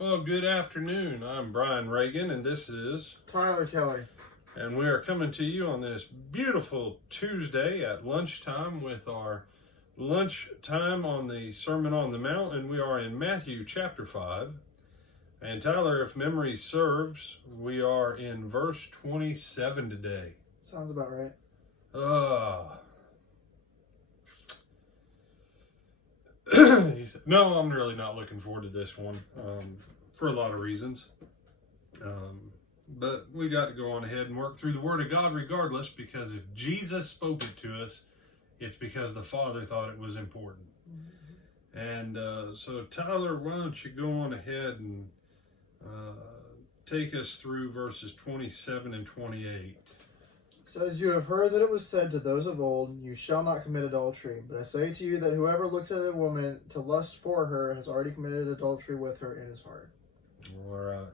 Well, good afternoon. I'm Brian Reagan, and this is Tyler Kelly. And we are coming to you on this beautiful Tuesday at lunchtime with our lunch time on the Sermon on the Mount, and we are in Matthew chapter 5. And Tyler, if memory serves, we are in verse 27 today. Sounds about right. He said, no, I'm really not looking forward to this one for a lot of reasons. But we got to go on ahead and work through the Word of God regardless, because if Jesus spoke it to us, it's because the Father thought it was important. Mm-hmm. And so, Tyler, why don't you go on ahead and take us through verses 27 and 28. It says, "You have heard that it was said to those of old, 'You shall not commit adultery.' But I say to you that whoever looks at a woman to lust for her has already committed adultery with her in his heart." All right.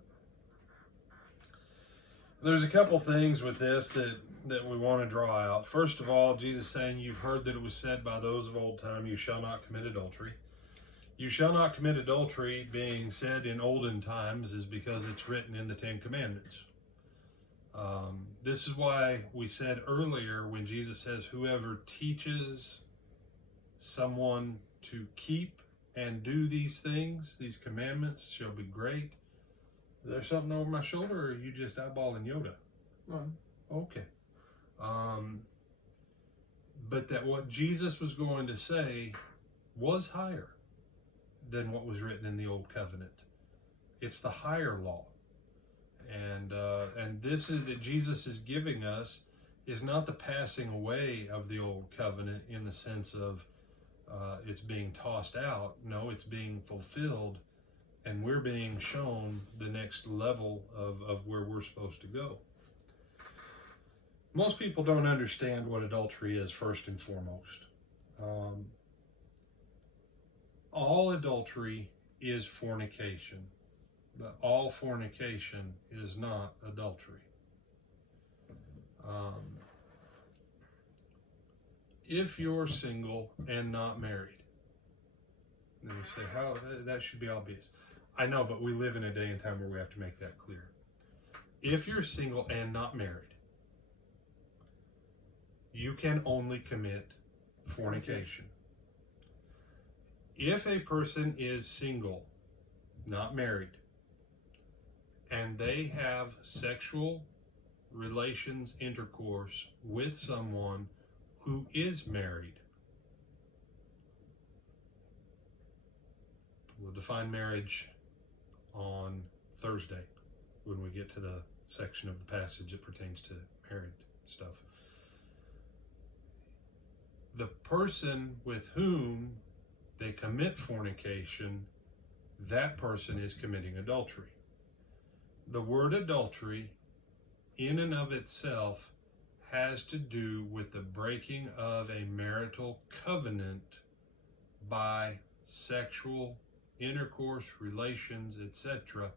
There's a couple things with this that we want to draw out. First of all, Jesus saying, "You've heard that it was said by those of old time, you shall not commit adultery." You shall not commit adultery being said in olden times is because it's written in the Ten Commandments. This is why we said earlier when Jesus says, "Whoever teaches someone to keep and do these things, these commandments, shall be great." Is there something over my shoulder, or are you just eyeballing Yoda? No. Okay. But that what Jesus was going to say was higher than what was written in the Old Covenant. It's the higher law. And this is that Jesus is giving us is not the passing away of the Old Covenant in the sense of it's being tossed out. No, it's being fulfilled. And we're being shown the next level of where we're supposed to go. Most people don't understand what adultery is, first and foremost. All adultery is fornication, but all fornication is not adultery. If you're single and not married, then you say, "How? That should be obvious." I know, but we live in a day and time where we have to make that clear. If you're single and not married, you can only commit fornication. If a person is single, not married, and they have sexual relations, intercourse with someone who is married, we'll define marriage on Thursday when we get to the section of the passage that pertains to married stuff. The person with whom they commit fornication, that person is committing adultery. The word adultery in and of itself has to do with the breaking of a marital covenant by sexual intercourse, relations, etc.,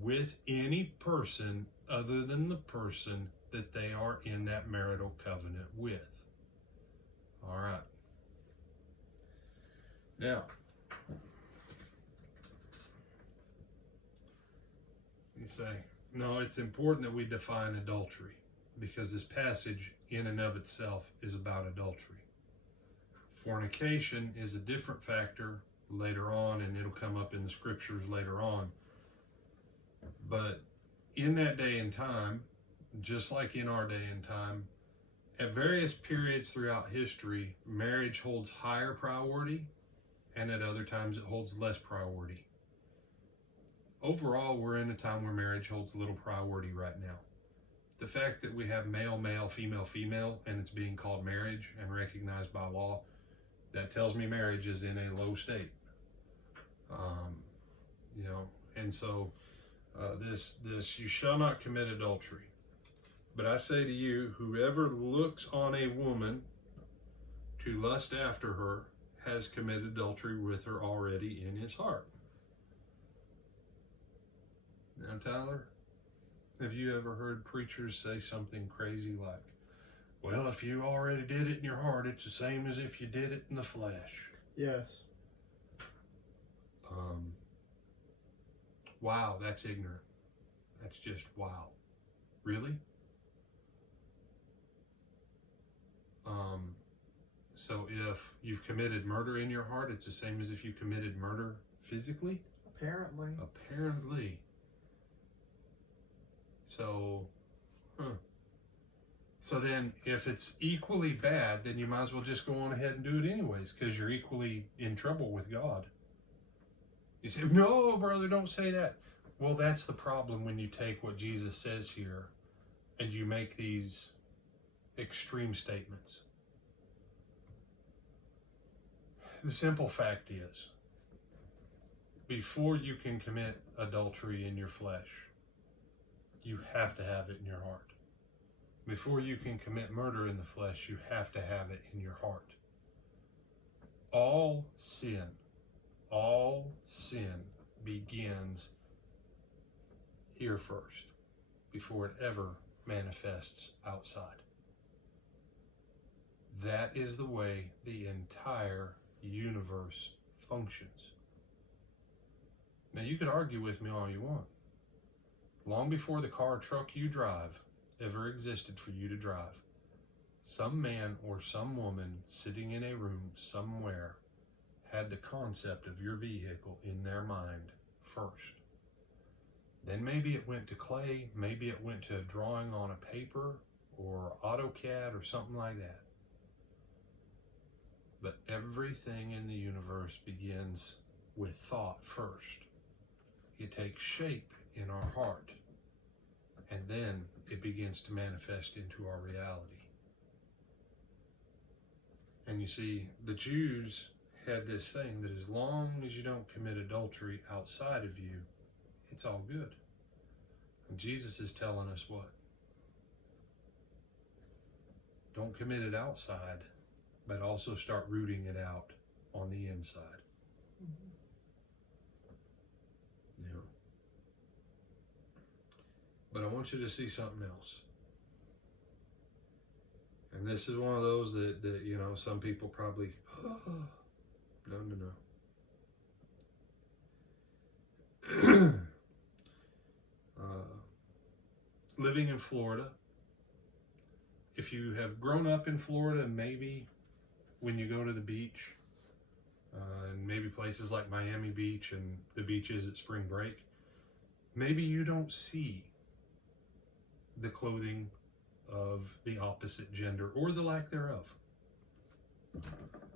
with any person other than the person that they are in that marital covenant with. All right. Now, you say, no, it's important that we define adultery because this passage in and of itself is about adultery. Fornication is a different factor later on, and it'll come up in the scriptures later on. But in that day and time, just like in our day and time, at various periods throughout history, marriage holds higher priority, and at other times it holds less priority. Overall, we're in a time where marriage holds little priority right now. The fact that we have male, male, female, female, and it's being called marriage and recognized by law, that tells me marriage is in a low state. And so this you shall not commit adultery. But I say to you, whoever looks on a woman to lust after her has committed adultery with her already in his heart. Now, Tyler, have you ever heard preachers say something crazy like, "Well, if you already did it in your heart, it's the same as if you did it in the flesh"? Yes. Wow, that's ignorant. That's just wow. Really? So if you've committed murder in your heart, it's the same as if you committed murder physically? Apparently. Apparently. So, So then if it's equally bad, then you might as well just go on ahead and do it anyways, because you're equally in trouble with God. You say, no, brother, don't say that. Well, that's the problem when you take what Jesus says here and you make these extreme statements. The simple fact is, before you can commit adultery in your flesh, you have to have it in your heart. Before you can commit murder in the flesh, you have to have it in your heart. All sin begins here first, before it ever manifests outside. That is the way the entire universe functions. Now, you could argue with me all you want. Long before the car or truck you drive ever existed for you to drive, some man or some woman sitting in a room somewhere had the concept of your vehicle in their mind first. Then maybe it went to clay, maybe it went to a drawing on a paper or AutoCAD or something like that. But everything in the universe begins with thought first. It takes shape in our heart, and then it begins to manifest into our reality. And you see, the Jews had this thing that as long as you don't commit adultery outside of you, it's all good. And Jesus is telling us what? Don't commit it outside, but also start rooting it out on the inside. Mm-hmm. Yeah. But I want you to see something else. And this is one of those that you know, some people probably, oh, no. Living in Florida, if you have grown up in Florida, maybe when you go to the beach, and maybe places like Miami Beach and the beaches at spring break, maybe you don't see the clothing of the opposite gender or the lack thereof.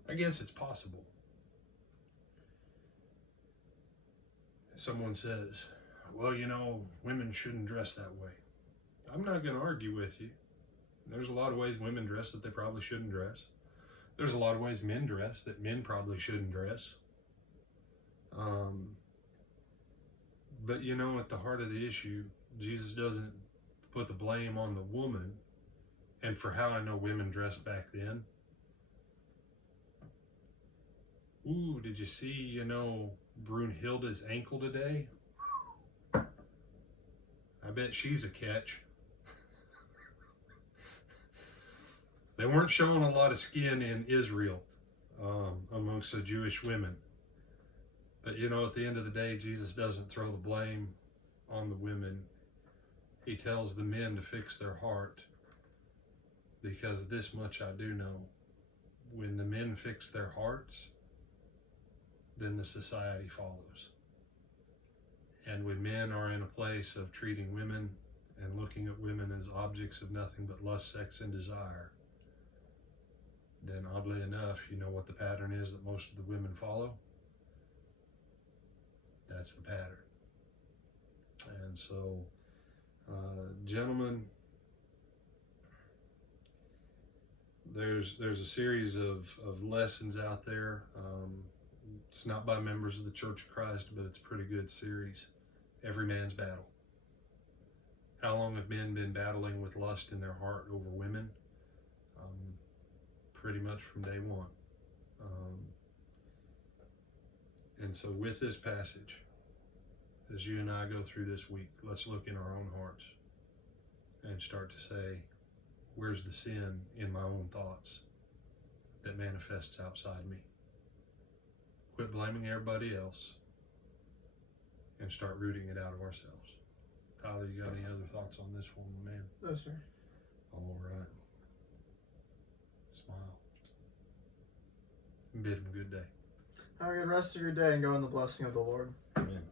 I guess it's possible. Someone says, well, you know, women shouldn't dress that way. I'm not going to argue with you. There's a lot of ways women dress that they probably shouldn't dress. There's a lot of ways men dress that men probably shouldn't dress. But you know, at the heart of the issue, Jesus doesn't put the blame on the woman. And for how I know women dressed back then, ooh, did you see, you know, Brunhilde's ankle today? I bet she's a catch. They weren't showing a lot of skin in Israel amongst the Jewish women. But you know, at the end of the day, Jesus doesn't throw the blame on the women. He tells the men to fix their heart, because this much I do know. When the men fix their hearts, then the society follows. And when men are in a place of treating women and looking at women as objects of nothing but lust, sex, and desire, then oddly enough, you know what the pattern is that most of the women follow? That's the pattern. And so, gentlemen, there's a series of lessons out there. It's not by members of the Church of Christ, but it's a pretty good series. Every man's battle. How long have men been battling with lust in their heart over women? Pretty much from day one. And so with this passage, as you and I go through this week, let's look in our own hearts and start to say, where's the sin in my own thoughts that manifests outside me? Quit blaming everybody else and start rooting it out of ourselves. Tyler, you got any other thoughts on this one, man? No, sir. All right. Smile. Bid him good day. Have a good rest of your day and go in the blessing of the Lord. Amen.